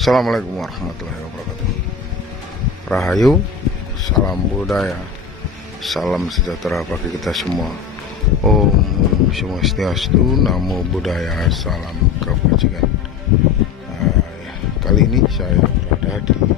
Assalamualaikum warahmatullahi wabarakatuh. Rahayu, salam budaya, salam sejahtera bagi kita semua. Om Swastiastu, Namo Buddhaya, salam kebajikan. Kali ini saya berada di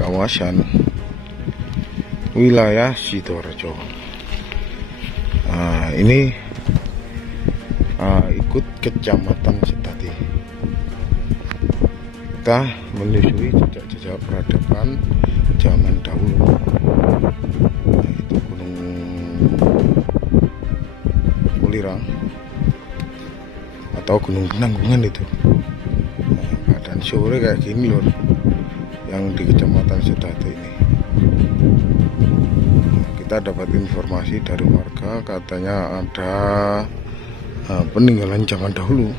kawasan wilayah Sidoarjo. Ini ikut kecamatan Sedati. Kita menyusuri jejak-jejak peradaban zaman dahulu, itu Gunung Ulirang atau Gunung Penanggungan itu. Keadaan sore kayak gini loh, yang di kecamatan Sedati ini. Kita dapat informasi dari warga, katanya ada peninggalan zaman dahulu.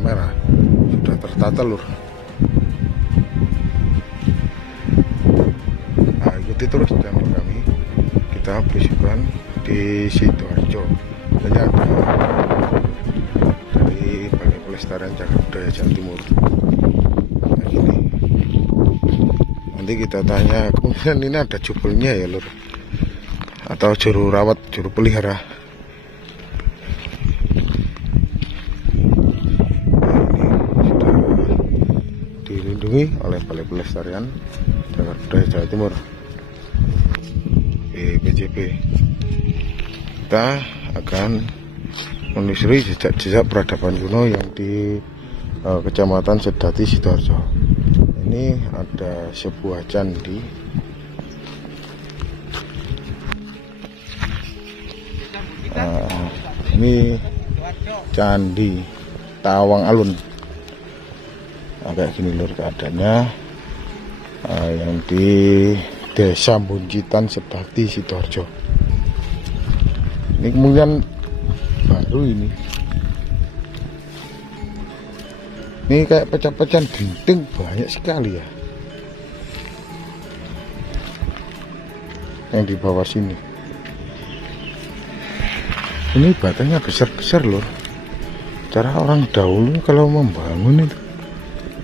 Merah sudah tertata lur. Ikuti terus channel kami, kita belusukan di Sidoarjo. Ini ada dari Balai Pelestarian Cagar Budaya Jawa Timur. Ini nanti kita tanya, kemudian ini ada jubelnya ya lur, atau juru rawat, juru pelihara. Dilindungi oleh Balai Pelestarian Cagar Budaya Jawa Timur, BPJB. Kita akan menyusuri jejak-jejak peradaban kuno yang di Kecamatan Sedati, Sidoarjo. Ini ada sebuah candi. Ini Candi Tawang Alun. Kayak gini lur keadaannya, yang di Desa Buncitan Sedati, Sidoarjo. Ini kemudian baru ini kayak pecah-pecahan genting banyak sekali ya, yang di bawah sini. Ini batanya besar-besar lur. Cara orang dahulu kalau membangun itu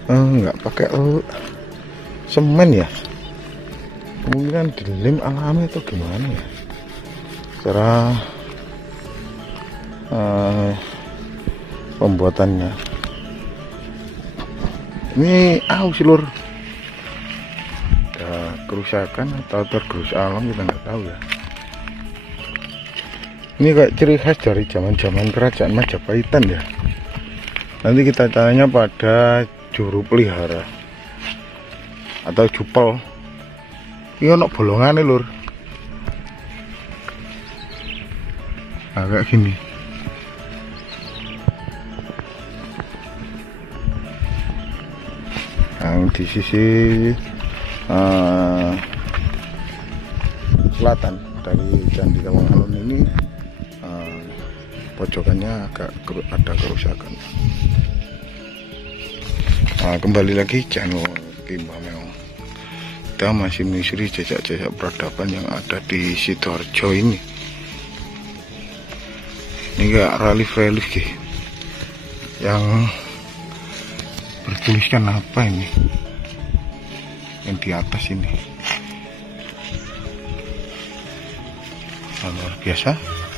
nggak pakai semen ya, kemungkinan dilem alami atau gimana ya cara pembuatannya. Ini aus lur, ada kerusakan atau tergerus alam, kita nggak tahu ya. Ini kayak ciri khas dari zaman-zaman kerajaan Majapahitan ya. Nanti kita tanya pada juru pelihara atau jupel. Ini ono bolongannya lur. Kayak gini. Yang di sisi selatan dari Candi Tawang Alun ini, pojokannya agak ada kerusakan. Kembali lagi channel Timba Meong. Kita masih menyusuri jejak-jejak peradaban yang ada di Sidoarjo ini. Ini enggak relief yang bertuliskan apa ini, yang di atas ini. Luar biasa,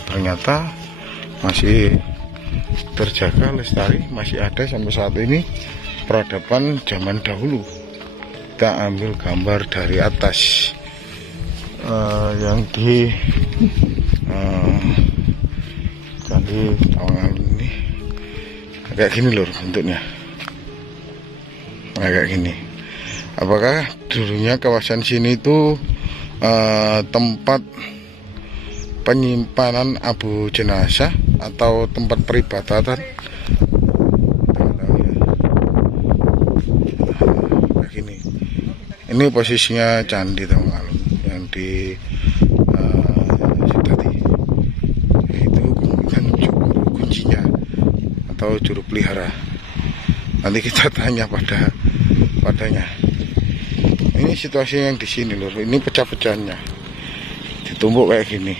ternyata masih terjaga, lestari, masih ada sampai saat ini peradaban zaman dahulu. Kita ambil gambar dari atas, yang di Candi Tawang Alun ini kayak gini lur bentuknya, kayak gini. Apakah dulunya kawasan sini itu tempat penyimpanan abu jenazah atau tempat peribadatan? Ini posisinya Candi Tawang Alun yang di Sedati. Itu kemudian kuncinya atau juru pelihara. Nanti kita tanya padanya. Ini situasinya yang di sini lur. Ini pecah-pecahnya, ditumbuk kayak gini.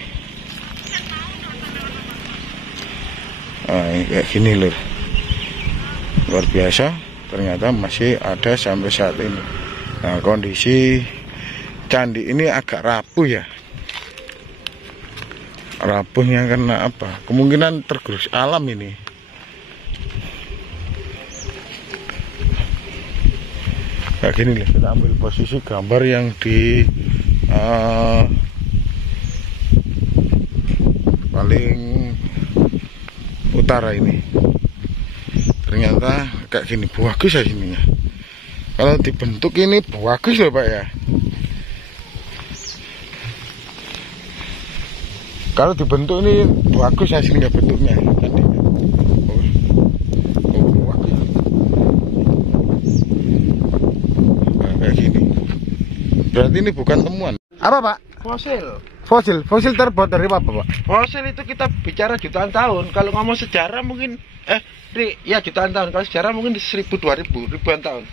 Kayak gini lur, luar biasa, ternyata masih ada sampai saat ini. Nah, kondisi candi ini agak rapuh ya. Rapuhnya karena apa? Kemungkinan tergerus alam ini. Kayak gini nih, kita ambil posisi gambar yang di paling utara ini. Ternyata kayak gini, bagus ya sininya. Kalau dibentuk ini bagus loh Pak ya. Kalau dibentuk ini bagus hasilnya bentuknya. Bagus. Nah, kayak gini. Berarti ini bukan temuan. Apa Pak? Fosil terbuat dari apa Pak? Fosil itu kita bicara jutaan tahun. Kalau ngomong sejarah mungkin ya jutaan tahun. Kalau sejarah mungkin di 1000, 2000, ribuan tahun.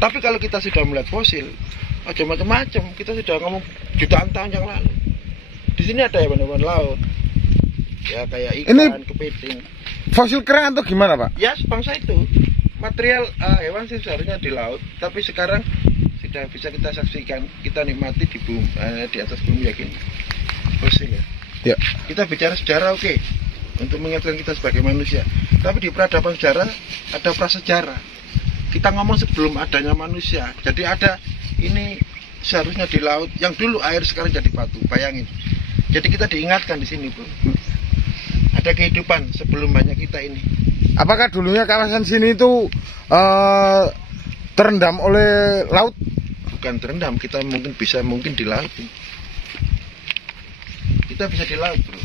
Tapi kalau kita sudah melihat fosil, macam-macam. Kita sudah ngomong jutaan tahun yang lalu. Di sini ada hewan-hewan laut. Ya kayak ikan, ini kepiting. Fosil kerang atau gimana Pak? Ya sebangsa itu. Material hewan sih seharusnya di laut, tapi sekarang sudah bisa kita saksikan, kita nikmati di atas bumi ya gini. Fosil ya. Ya. Kita bicara sejarah oke. Untuk mengingatkan kita sebagai manusia. Tapi di peradaban sejarah ada prasejarah. Kita ngomong sebelum adanya manusia. Jadi ada ini seharusnya di laut yang dulu air sekarang jadi batu. Bayangin. Jadi kita diingatkan di sini, Bro. Ada kehidupan sebelum banyak kita ini. Apakah dulunya kawasan sini itu terendam oleh laut? Bukan terendam, kita mungkin di laut. Kita bisa di laut, Bro.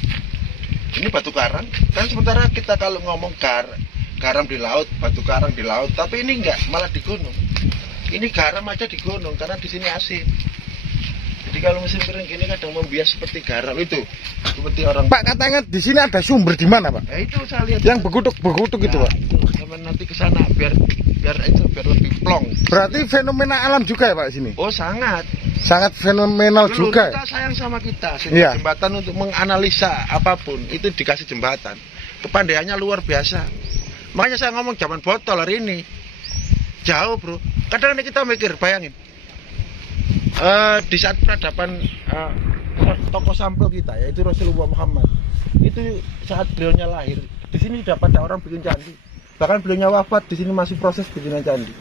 Ini batu karang. Kan sementara kita kalau ngomong garam di laut, batu karang di laut, tapi ini enggak, malah di gunung. Ini garam aja di gunung karena di sini asin. Jadi kalau musim kering gini kadang membias seperti garam itu, seperti orang. Pak katanya di sini ada sumber di mana Pak? Ya itu saya lihat. Yang begutuk itu Pak. Itu, nanti ke sana biar lebih plong. Berarti fenomena alam juga ya Pak sini? Oh sangat fenomenal dulu, juga. Kita sayang sama kita, sehingga jembatan untuk menganalisa apapun itu dikasih jembatan. Kepandaiannya luar biasa. Makanya saya ngomong zaman botol hari ini jauh Bro. Kadang kita mikir, bayangin di saat peradaban tokoh sampel kita yaitu Rasulullah Muhammad, itu saat beliaunya lahir di sini dapat ada orang bikin candi, bahkan beliaunya wafat di sini masih proses bikinan candi.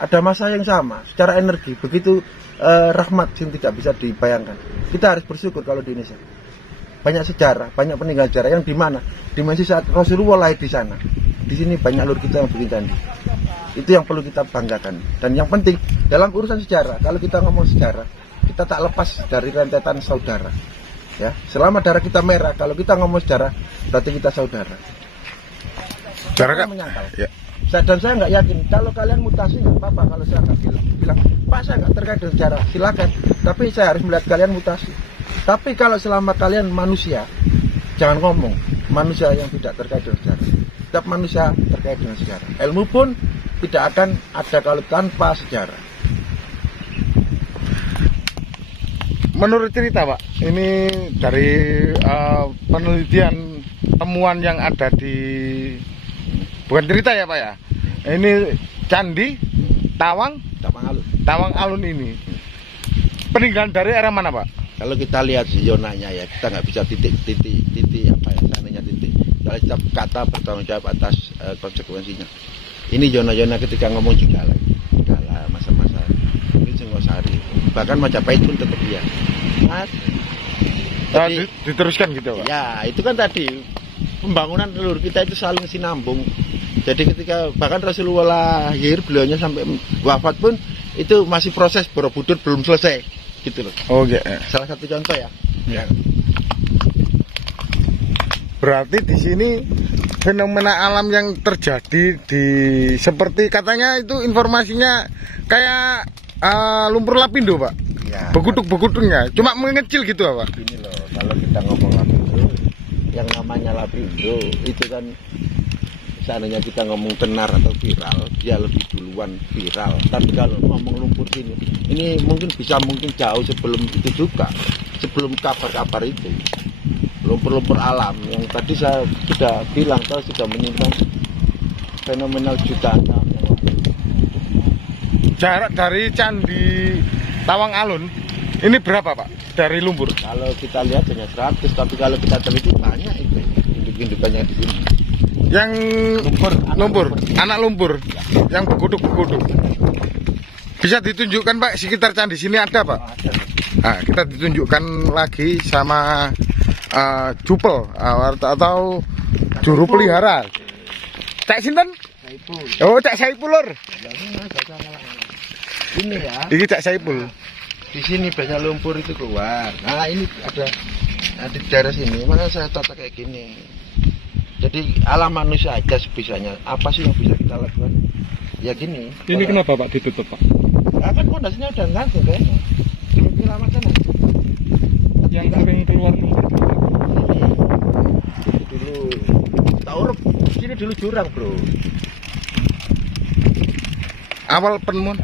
Ada masa yang sama secara energi begitu rahmat yang tidak bisa dibayangkan. Kita harus bersyukur kalau di Indonesia banyak sejarah, banyak peninggalan sejarah yang di mana dimensi saat Rasulullah lahir di sana. Di sini banyak lur kita yang bikin candi. Itu yang perlu kita banggakan. Dan yang penting dalam urusan sejarah, kalau kita ngomong sejarah, kita tak lepas dari rentetan saudara. Ya, selama darah kita merah, kalau kita ngomong sejarah, berarti kita saudara. Jangan menyangkal. Ya. Dan saya nggak yakin kalau kalian mutasi nggak apa-apa kalau saya nggak bilang, Pak saya nggak terkait dengan sejarah, silakan. Tapi saya harus melihat kalian mutasi. Tapi kalau selama kalian manusia, jangan ngomong manusia yang tidak terkait dengan sejarah. Setiap manusia terkait dengan sejarah. Ilmu pun tidak akan ada kalau tanpa sejarah. Menurut cerita Pak, ini dari penelitian temuan yang ada di, bukan cerita ya Pak ya, ini candi Tawang Alun ini peninggalan dari era mana Pak? Kalau kita lihat zonanya ya, kita nggak bisa titik apa ya, seandainya titik. Kita kata bertanggung jawab atas konsekuensinya. Ini zona-zona ketika ngomong Jenggala masa-masa ini Singosari, bahkan Majapahit pun tetap dia. Jadi, diteruskan gitu Pak? Ya, itu kan tadi pembangunan telur kita itu saling sinambung. Jadi ketika bahkan Rasulullah lahir, beliaunya sampai wafat pun itu masih proses Borobudur belum selesai, gitu loh. Oh iya. Salah satu contoh ya. Ya. Berarti di sini fenomena alam yang terjadi di seperti katanya itu informasinya kayak lumpur lapindo Pak. Ya, begutuk-begutungnya cuma mengecil gitu Pak. Gini loh, kalau kita ngomong lapindo, yang namanya lapindo itu kan seandainya kita ngomong tenar atau viral, dia lebih duluan viral. Tapi kalau ngomong lumpur sini, ini mungkin jauh sebelum itu juga, sebelum kabar-kabar itu. lumpur-lumpur alam yang tadi saya sudah bilang, saya sudah menyimpan fenomenal jutaan tahun yang lalu. Jarak dari Candi Tawang Alun ini berapa Pak dari lumpur? Kalau kita lihat hanya 100, tapi kalau kita teliti banyak itu induk-indukannya di sini. Yang Lumpur, anak lumpur, yang beguduk-beguduk. Bisa ditunjukkan Pak sekitar candi sini ada Pak? Ada. Nah, kita ditunjukkan lagi sama Jupel atau juru pelihara. Cek sinten? Saipul. Oh, Cek Saipul lur. Ini ya. Iki Cek Saipul. Di sini banyak lumpur itu keluar. Nah, ini ada di daerah sini. Mana saya tata kayak gini. Jadi alam manusia aja sebisanya. Apa sih yang bisa kita lakukan? Ya gini. Ini kenapa Pak ditutup Pak? Nah, kan pondasinya udah gantung kayaknya. Demi lama sana. Yang sering keluar lumpur Dulu tahu sini dulu jurang bro. Awal penemuan.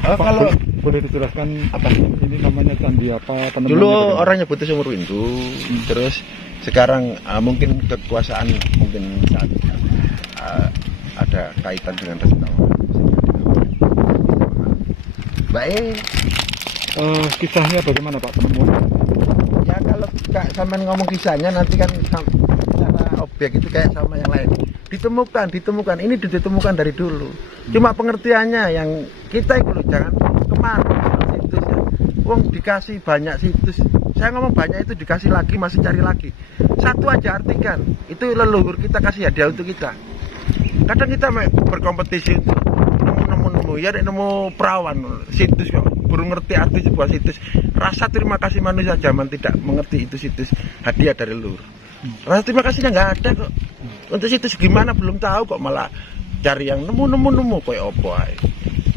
Pak, Kalau boleh dijelaskan apa? ini namanya candi apa? Penemuannya Dulu bagaimana? orang nyebutnya sumur windu, terus sekarang mungkin kekuasaan mungkin saat ada kaitan dengan Resi Tawang. Baik, Kisahnya bagaimana Pak penemuan? ya kalau sampai ngomong kisahnya nanti kan secara objek itu kayak sama yang lain. Ditemukan, ini ditemukan dari dulu. Cuma pengertiannya yang kita itu loh, jangan kemana situs ya. Wong dikasih banyak situs. Saya ngomong banyak itu dikasih lagi, masih cari lagi. Satu aja artikan, itu leluhur kita kasih hadiah untuk kita. Kadang kita berkompetisi untuk nemu ya, nemu perawan situs kok. Baru ngerti arti sebuah situs. Rasa terima kasih manusia zaman tidak mengerti itu situs hadiah dari leluhur. Rasa terima kasihnya nggak ada kok. Untuk situs gimana belum tahu kok, malah cari yang nemu kayak opo ae.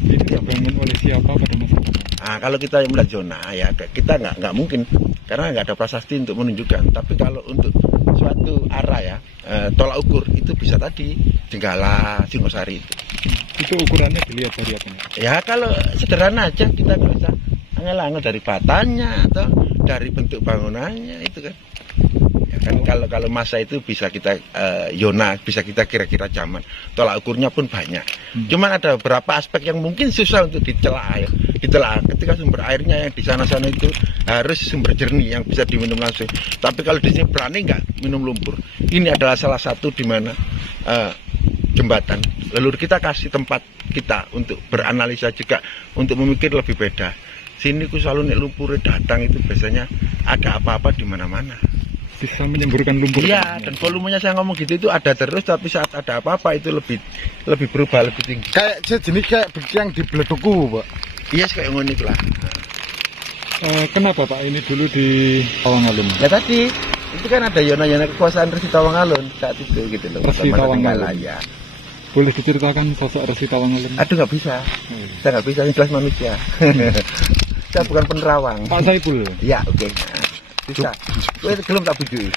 Ini dibangun oleh siapa pada masa itu? Nah, kalau kita melihat zona ya kita nggak mungkin karena nggak ada prasasti untuk menunjukkan. Tapi kalau untuk suatu arah ya tolak ukur itu bisa tadi Jenggala, Singosari itu. Itu ukurannya dilihat dari apa? Ya kalau sederhana aja, kita nggak usah angel-angel dari batanya atau dari bentuk bangunannya itu kan. Ya kan kalau masa itu bisa kita Yona, bisa kita kira-kira zaman. Tolak ukurnya pun banyak. Cuman ada beberapa aspek yang mungkin susah untuk ditelah. Ketika sumber airnya yang di sana-sana itu harus sumber jernih yang bisa diminum langsung. Tapi kalau di sini berani nggak minum lumpur. Ini adalah salah satu di mana jembatan. Leluhur kita kasih tempat kita untuk beranalisa juga, untuk memikir lebih beda. Sini ku selalu nek lumpur datang itu biasanya ada apa-apa di mana-mana. Bisa menyemburkan lumpur. Iya, dan volumenya saya ngomong gitu itu ada terus, tapi saat ada apa-apa itu lebih berubah, lebih tinggi. Kayak sejenis kayak yang di Bleduku Pak. Iya, kayak ngono lah. Kenapa Pak ini dulu di Tawang Alun? Ya tadi itu kan ada yona-yona kekuasaan Resi Tawang Alun saat itu gitu loh. Resi Sama Tawang Tenggala, Alun. ya. Boleh diceritakan sosok Resi Tawang Alun? Aduh nggak bisa, saya nggak bisa, ini jelas manusia. Saya bukan penerawang. Pak Saipul. Ya oke. Bisa. Kowe gelem tak bujuki.